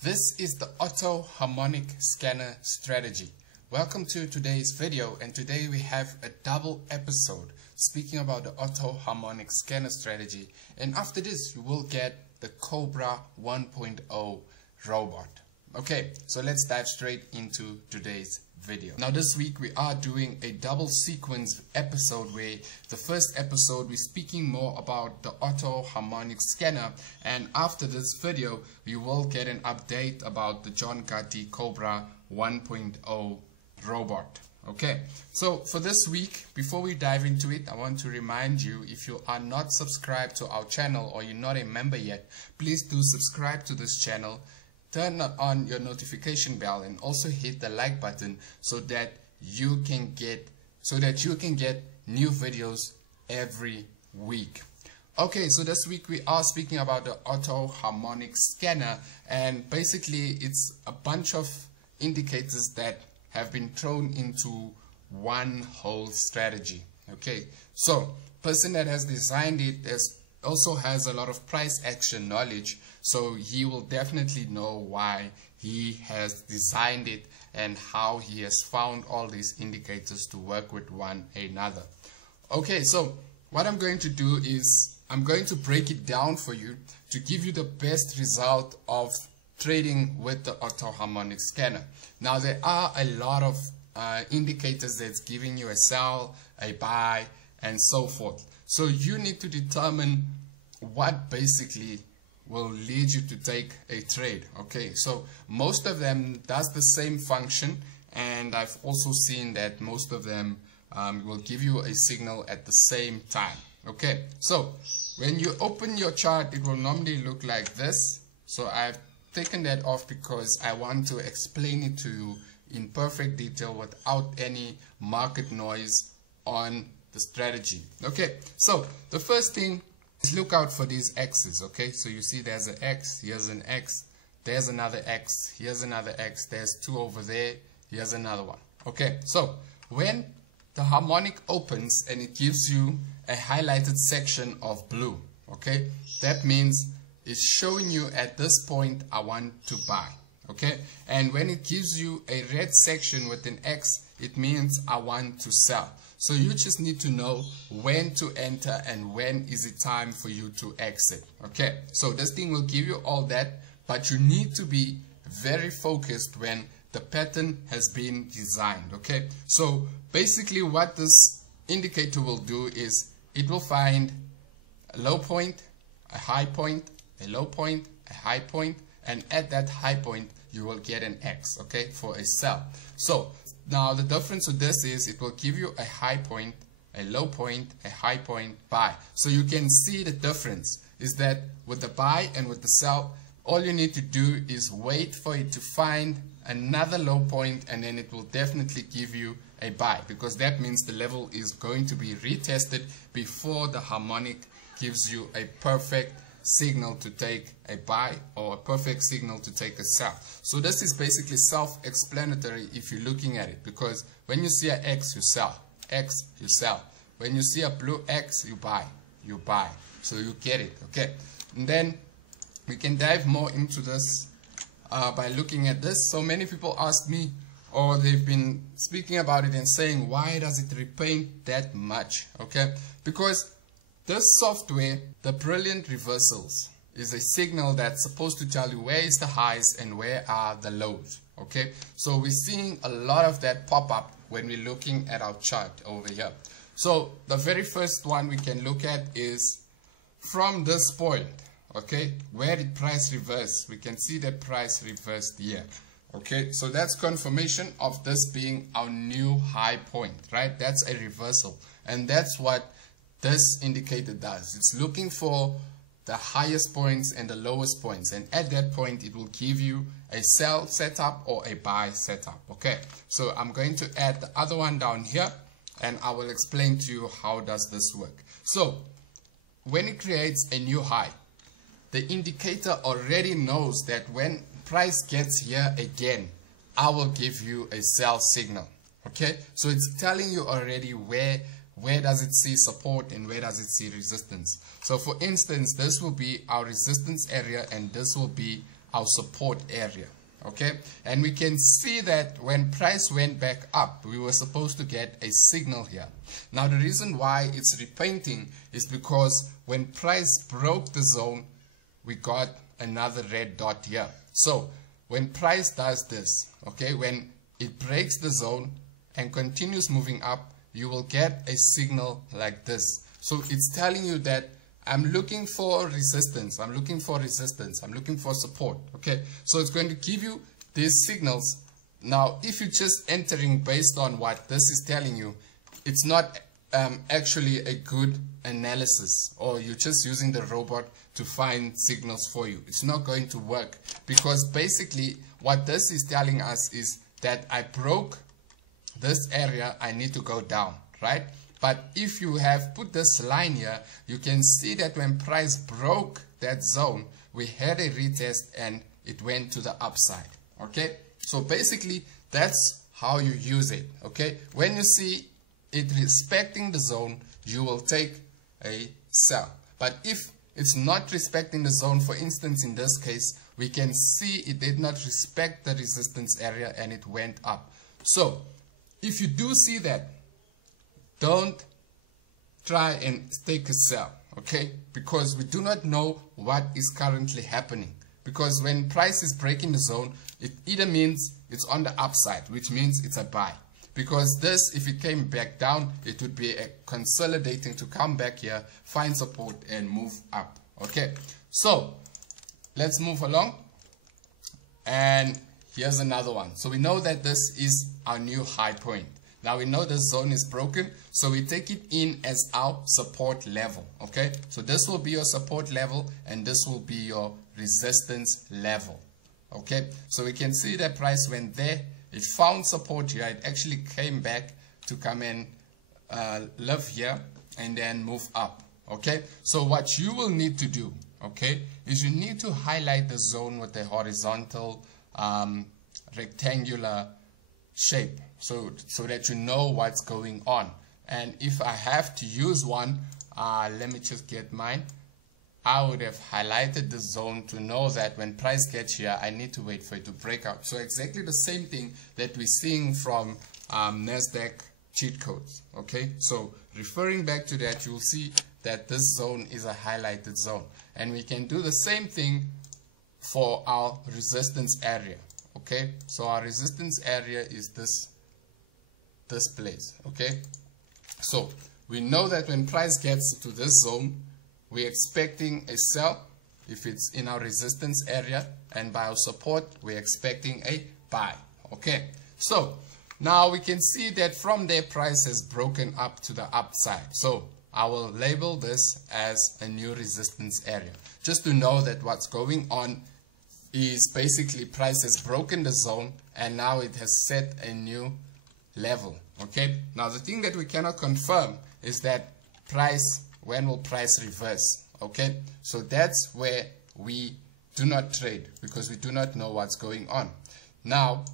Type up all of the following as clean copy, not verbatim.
This is the Auto Harmonic Scanner strategy. Welcome to today's video, and today we have a double episode speaking about the Auto Harmonic Scanner strategy, and after this you will get the Cobra 1.0 robot. Okay, so let's dive straight into today's video. Now this week we are doing a double sequence episode where the first episode we're speaking more about the Auto Harmonic Scanner, and after this video we will get an update about the John Gotti Cobra 1.0 robot. Okay, so for this week, before we dive into it, I want to remind you, if you are not subscribed to our channel or you're not a member yet, please do subscribe to this channel. Turn on your notification bell and also hit the like button so that you can get new videos every week. Okay, so this week we are speaking about the Auto Harmonic Scanner, and basically it's a bunch of indicators that have been thrown into one whole strategy. Okay, so person that has designed it also has a lot of price action knowledge, so he will definitely know why he has designed it and how he has found all these indicators to work with one another. Okay, so what I'm going to do is I'm going to break it down for you to give you the best result of trading with the Auto Harmonic Scanner. Now there are a lot of indicators that's giving you a sell, a buy, and so forth. So you need to determine what basically will lead you to take a trade. Okay, so most of them does the same function, and I've also seen that most of them will give you a signal at the same time. Okay, so when you open your chart, it will normally look like this. So I've taken that off because I want to explain it to you in perfect detail without any market noise on the strategy. Okay, so the first thing is look out for these X's. Okay, so you see there's an X, here's an X, there's another X, here's another X, there's two over there, here's another one. Okay, so when the harmonic opens and it gives you a highlighted section of blue, okay, that means it's showing you at this point I want to buy. Okay, and when it gives you a red section with an X, it means I want to sell. So you just need to know when to enter and when is it time for you to exit. Okay, so this thing will give you all that, but you need to be very focused when the pattern has been designed. Okay, so basically what this indicator will do is it will find a low point, a high point, a low point, a high point, and at that high point you will get an X, okay, for a sell. So now the difference with this is it will give you a high point, a low point, a high point, buy. So you can see the difference is that with the buy and with the sell, all you need to do is wait for it to find another low point, and then it will definitely give you a buy, because that means the level is going to be retested before the harmonic gives you a perfect signal to take a buy or a perfect signal to take a sell. So this is basically self-explanatory if you're looking at it, because when you see an X, you sell. X, you sell. When you see a blue X, you buy. You buy. So you get it. Okay. And then we can dive more into this by looking at this. So many people ask me, or they've been speaking about it and saying, why does it repaint that much? Okay. Because this software, the brilliant reversals, is a signal that's supposed to tell you where is the highs and where are the lows. Okay, so we're seeing a lot of that pop up when we're looking at our chart over here. So the very first one we can look at is from this point. Okay, where did price reverse? We can see that price reversed here. Okay, so that's confirmation of this being our new high point, right? That's a reversal, and that's what this indicator does. It's looking for the highest points and the lowest points, and at that point it will give you a sell setup or a buy setup. Okay, so I'm going to add the other one down here, and I will explain to you how does this work. So when it creates a new high, the indicator already knows that when price gets here again, I will give you a sell signal. Okay, so it's telling you already where does it see support and where does it see resistance. So for instance, this will be our resistance area and this will be our support area. Okay, and we can see that when price went back up, we were supposed to get a signal here. Now the reason why it's repainting is because when price broke the zone, we got another red dot here. So when price does this, okay, when it breaks the zone and continues moving up, you will get a signal like this. So it's telling you that I'm looking for resistance, I'm looking for resistance, I'm looking for support. Okay, so it's going to give you these signals. Now if you're just entering based on what this is telling you, it's not actually a good analysis, or you're just using the robot to find signals for you. It's not going to work, because basically what this is telling us is that I broke this area, I need to go down, right? But if you have put this line here, you can see that when price broke that zone, we had a retest and it went to the upside. Okay, so basically that's how you use it. Okay, when you see it respecting the zone, you will take a sell. But if it's not respecting the zone, for instance in this case, we can see it did not respect the resistance area and it went up. So if you do see that, don't try and take a sell, okay? Because we do not know what is currently happening. Because when price is breaking the zone, it either means it's on the upside, which means it's a buy. Because this, if it came back down, it would be a consolidating to come back here, find support and move up, okay? So let's move along. And here's another one. So we know that this is our new high point. Now we know the zone is broken, so we take it in as our support level. Okay, so this will be your support level and this will be your resistance level. Okay, so we can see that price went there, it found support here, it actually came back to come and live here and then move up. Okay, so what you will need to do, okay, is you need to highlight the zone with a horizontal rectangular shape, so that you know what's going on. And if I have to use one, let me just get mine. I would have highlighted the zone to know that when price gets here, I need to wait for it to break out. So exactly the same thing that we're seeing from NASDAQ cheat codes. Okay, so referring back to that, you'll see that this zone is a highlighted zone, and we can do the same thing for our resistance area. Okay, so our resistance area is this place. Okay, so we know that when price gets to this zone, we're expecting a sell if it's in our resistance area, and by our support we're expecting a buy. Okay, so now we can see that from there price has broken up to the upside. So I will label this as a new resistance area, just to know that what's going on is basically price has broken the zone and now it has set a new level. Okay, now the thing that we cannot confirm is that price, when will price reverse? Okay, so that's where we do not trade, because we do not know what's going on. Now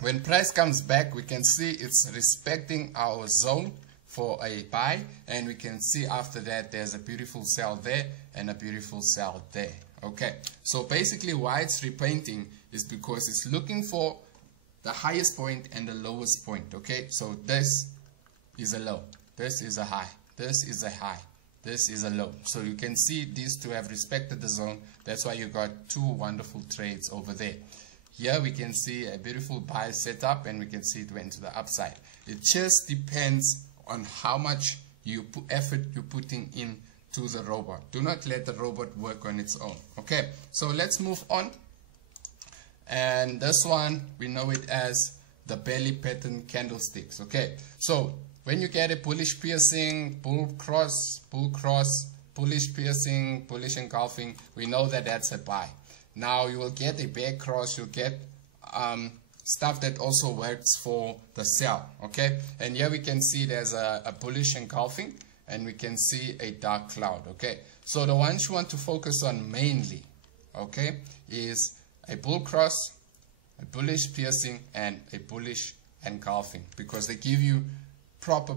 when price comes back, we can see it's respecting our zone for a buy, and we can see after that there's a beautiful sell there and a beautiful sell there. Okay, so basically why it's repainting is because it's looking for the highest point and the lowest point. Okay, so this is a low, this is a high, this is a high, this is a low. So you can see these two have respected the zone. That's why you got two wonderful trades over there. Here we can see a beautiful buy set up, and we can see it went to the upside. It just depends on how much effort you're putting in to the robot. Do not let the robot work on its own. Okay, so let's move on. And this one, we know it as the belly pattern candlesticks. Okay, so when you get a bullish piercing, bull cross, bullish piercing, bullish engulfing, we know that that's a buy. Now you will get a bear cross, you'll get stuff that also works for the sell. Okay, and here we can see there's a bullish engulfing, and we can see a dark cloud. Okay, so the ones you want to focus on mainly, okay, is a bull cross, a bullish piercing, and a bullish engulfing, because they give you proper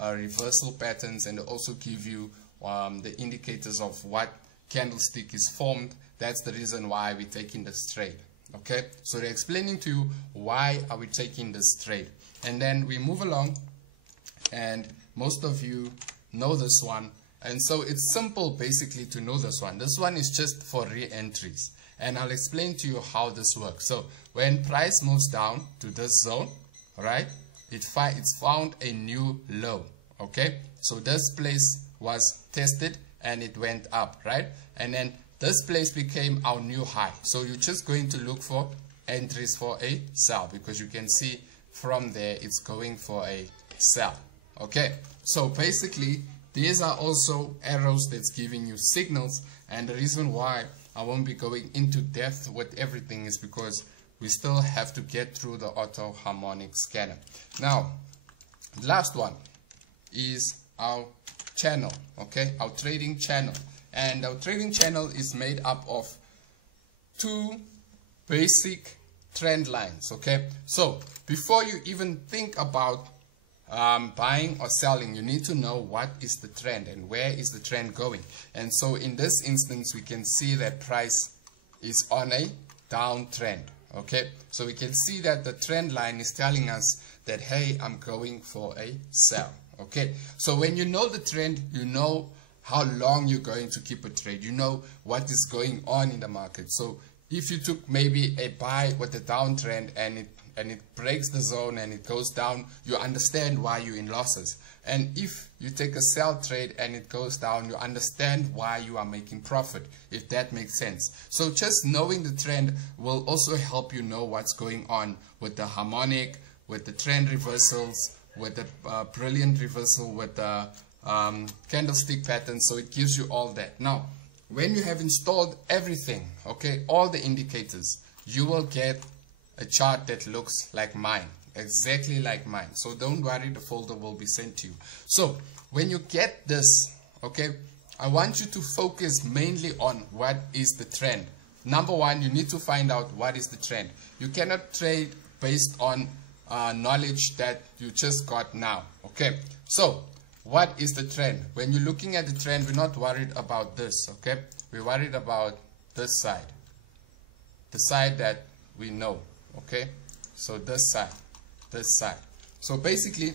reversal patterns, and they also give you the indicators of what candlestick is formed That's the reason why we're taking this trade. Okay, so they're explaining to you why are we taking this trade, and then we move along, and most of you know this one, and so it's simple basically to know this one. This one is just for re-entries, and I'll explain to you how this works. So when price moves down to this zone, right, it's found a new low. Okay, so this place was tested and it went up, right, and then this place became our new high. So you're just going to look for entries for a sell, because you can see from there it's going for a sell. Okay, so basically these are also arrows that's giving you signals, and the reason why I won't be going into depth with everything is because we still have to get through the auto harmonic scanner. Now, last one is our channel, okay, our trading channel. And our trading channel is made up of two basic trend lines. Okay, so before you even think about buying or selling, you need to know what is the trend and where is the trend going. And so in this instance, we can see that price is on a downtrend. Okay, so we can see that the trend line is telling us that, hey, I'm going for a sell. Okay, so when you know the trend, you know how long you're going to keep a trade. You know what is going on in the market. So if you took maybe a buy with a downtrend and it breaks the zone and it goes down, you understand why you're in losses. And if you take a sell trade and it goes down, you understand why you are making profit, if that makes sense. So just knowing the trend will also help you know what's going on with the harmonic, with the trend reversals, with the brilliant reversal, with the candlestick pattern. So it gives you all that. Now, when you have installed everything, okay, all the indicators, you will get a chart that looks like mine, exactly like mine. So don't worry, the folder will be sent to you. So when you get this, okay, I want you to focus mainly on what is the trend. Number one, you need to find out what is the trend. You cannot trade based on knowledge that you just got now. Okay, so what is the trend? When you're looking at the trend, we're not worried about this. Okay, we're worried about this side, the side that we know. Okay, so this side, this side. So basically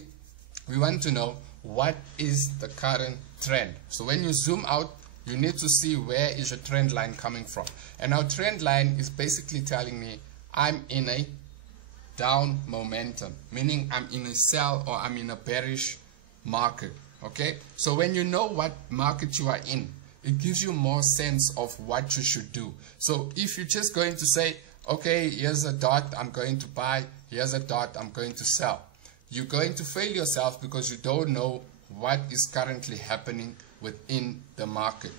we want to know what is the current trend. So when you zoom out, you need to see where is your trend line coming from, and our trend line is basically telling me I'm in a down momentum, meaning I'm in a sell or I'm in a bearish market. Okay, so when you know what market you are in, it gives you more sense of what you should do. So if you're just going to say, okay, here's a dot, I'm going to buy, here's a dot, I'm going to sell, you're going to fail yourself because you don't know what is currently happening within the market.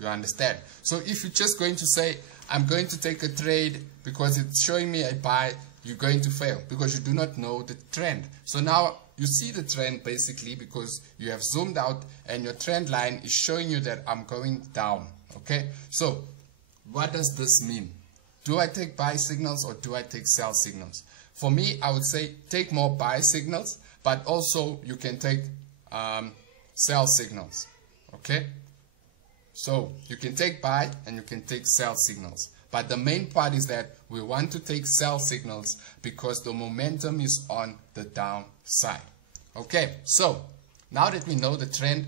You understand? So if you're just going to say, I'm going to take a trade because it's showing me a buy, you're going to fail because you do not know the trend. So now you see the trend basically because you have zoomed out and your trend line is showing you that I'm going down. Okay, so what does this mean? Do I take buy signals or do I take sell signals? For me, I would say take more buy signals, but also you can take sell signals. Okay, so you can take buy and you can take sell signals. But the main part is that we want to take sell signals because the momentum is on the downside. Okay, so now that we know the trend,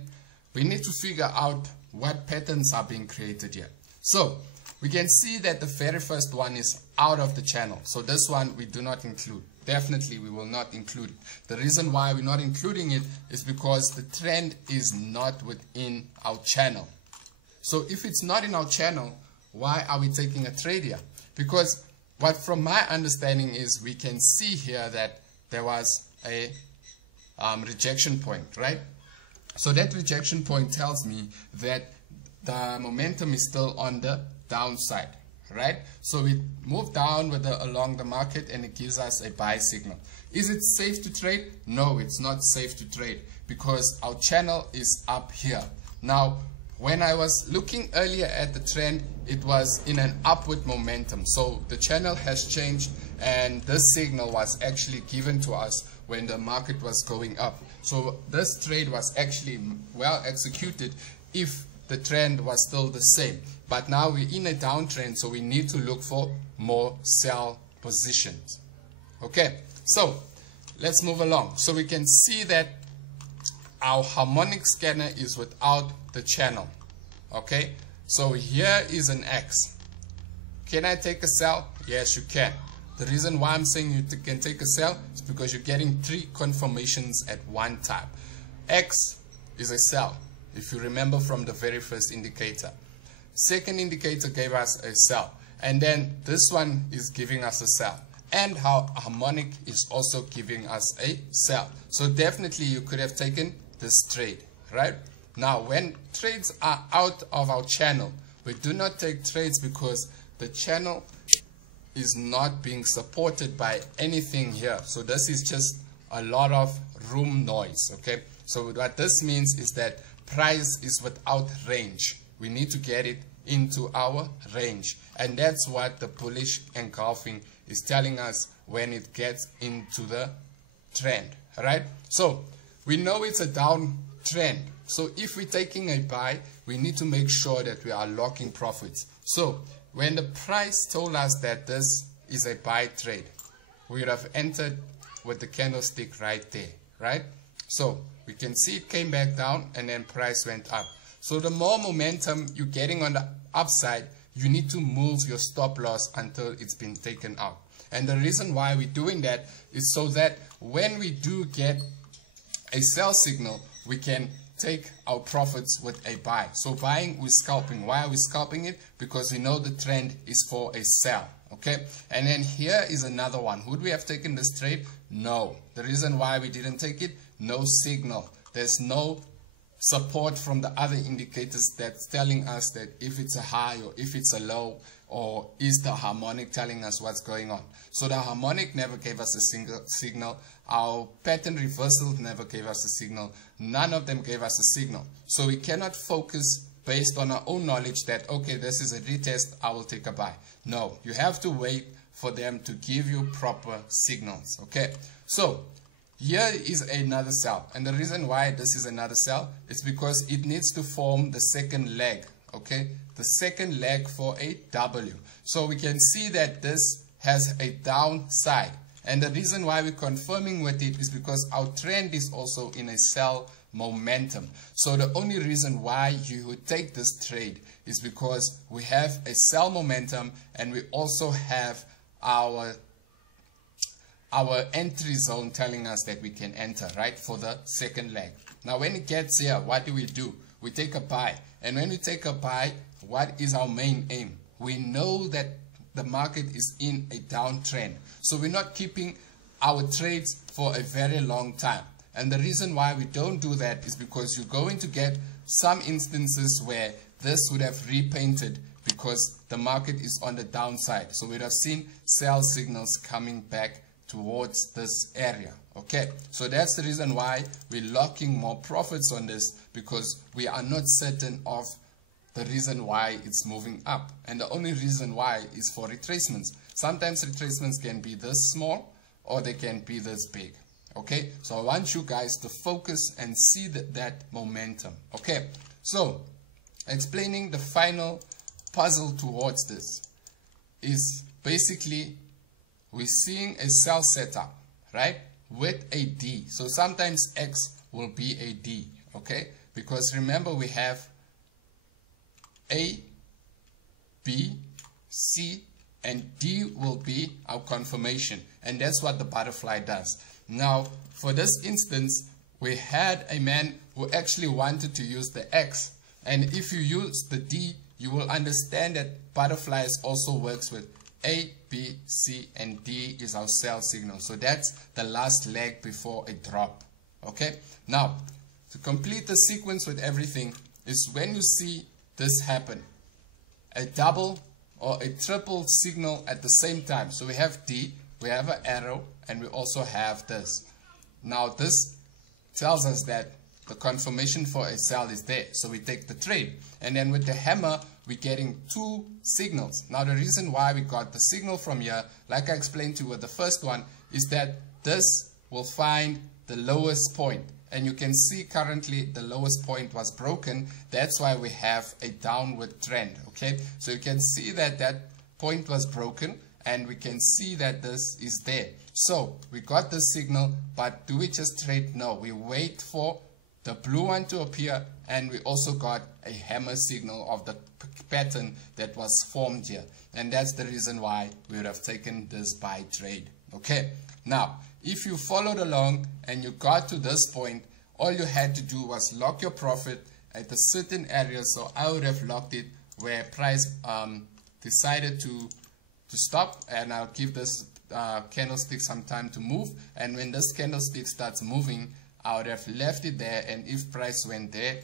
we need to figure out what patterns are being created here. So we can see that the very first one is out of the channel. So this one we do not include. Definitely we will not include it. The reason why we're not including it is because the trend is not within our channel. So if it's not in our channel, why are we taking a trade here? Because what from my understanding is we can see here that there was a rejection point, right? So that rejection point tells me that the momentum is still on the downside, right? So we move down with along the market and it gives us a buy signal. Is it safe to trade? No, it's not safe to trade because our channel is up here. Now, when I was looking earlier at the trend, it was in an upward momentum. So the channel has changed and this signal was actually given to us when the market was going up. So this trade was actually well executed if the trend was still the same. but now we're in a downtrend, so we need to look for more sell positions. Okay, so let's move along. So we can see that our harmonic scanner is without the channel. Okay, so here is an X. Can I take a sell? Yes, you can. The reason why I'm saying you can take a sell is because you're getting 3 confirmations at one time. X is a sell, if you remember from the very first indicator. Second indicator gave us a sell, and then this one is giving us a sell, and how harmonic is also giving us a sell. So definitely you could have taken this trade, right? Now when trades are out of our channel, we do not take trades because the channel is not being supported by anything here. So this is just a lot of room noise. Okay, so what this means is that price is without range. We need to get it into our range, and that's what the bullish engulfing is telling us when it gets into the trend. Right, so we know it's a downtrend, so if we're taking a buy, we need to make sure that we are locking profits. So when the price told us that this is a buy trade, we would have entered with the candlestick right there, right? So we can see it came back down and then price went up. So the more momentum you're getting on the upside, you need to move your stop loss until it's been taken out. And the reason why we're doing that is so that when we do get a sell signal, we can take our profits with a buy. So buying, we're scalping. Why are we scalping it? Because we know the trend is for a sell. Okay, and then here is another one. Would we have taken this trade? No. The reason why we didn't take it, no signal. There's no support from the other indicators that's telling us that if it's a high or if it's a low, or is the harmonic telling us what's going on. So the harmonic never gave us a single signal. Our pattern reversal never gave us a signal. None of them gave us a signal. So we cannot focus based on our own knowledge that, okay, this is a retest, I will take a buy. No, you have to wait for them to give you proper signals. Okay, so here is another sell, and the reason why this is another sell is because it needs to form the second leg. Okay, the second leg for a W. So we can see that this has a downside, and the reason why we're confirming with it is because our trend is also in a sell momentum. So the only reason why you would take this trade is because we have a sell momentum, and we also have our entry zone telling us that we can enter, right, for the second leg. Now when it gets here, what do? We take a buy. And when we take a buy, what is our main aim? We know that the market is in a downtrend, so we're not keeping our trades for a very long time. And the reason why we don't do that is because you're going to get some instances where this would have repainted because the market is on the downside. So we'd have seen sell signals coming back towards this area. Okay, so that's the reason why we're locking more profits on this, because we are not certain of the reason why it's moving up, and the only reason why is for retracements. Sometimes retracements can be this small or they can be this big. Okay, so I want you guys to focus and see that momentum. Okay, so explaining the final puzzle towards this is basically we're seeing a sell setup, right, with a D. So sometimes X will be a D, okay, because remember we have A, B, C, and D will be our confirmation, and that's what the butterfly does. Now for this instance, we had a man who actually wanted to use the X, and if you use the D, you will understand that butterflies also works with A, B, C, and D is our sell signal. So that's the last leg before a drop. Okay, now to complete the sequence with everything is when you see this happen, a double or a triple signal at the same time. So we have D, we have an arrow, and we also have this. Now this tells us that the confirmation for a sell is there, so we take the trade. And then with the hammer, we're getting two signals. Now the reason why we got the signal from here, like I explained to you with the first one, is that this will find the lowest point, and you can see currently the lowest point was broken. That's why we have a downward trend. Okay, so you can see that that point was broken, and we can see that this is there. So we got the signal, but do we just trade? No, we wait for the blue one to appear, and we also got a hammer signal of the pattern that was formed here, and that's the reason why we would have taken this buy trade. Okay, now if you followed along and you got to this point, all you had to do was lock your profit at a certain area. So I would have locked it where price decided to stop, and I'll give this candlestick some time to move, and when this candlestick starts moving, I would have left it there, and if price went there,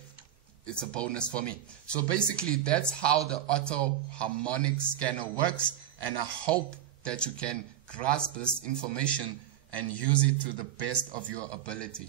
it's a bonus for me. So basically that's how the auto harmonic scanner works, and I hope that you can grasp this information and use it to the best of your ability.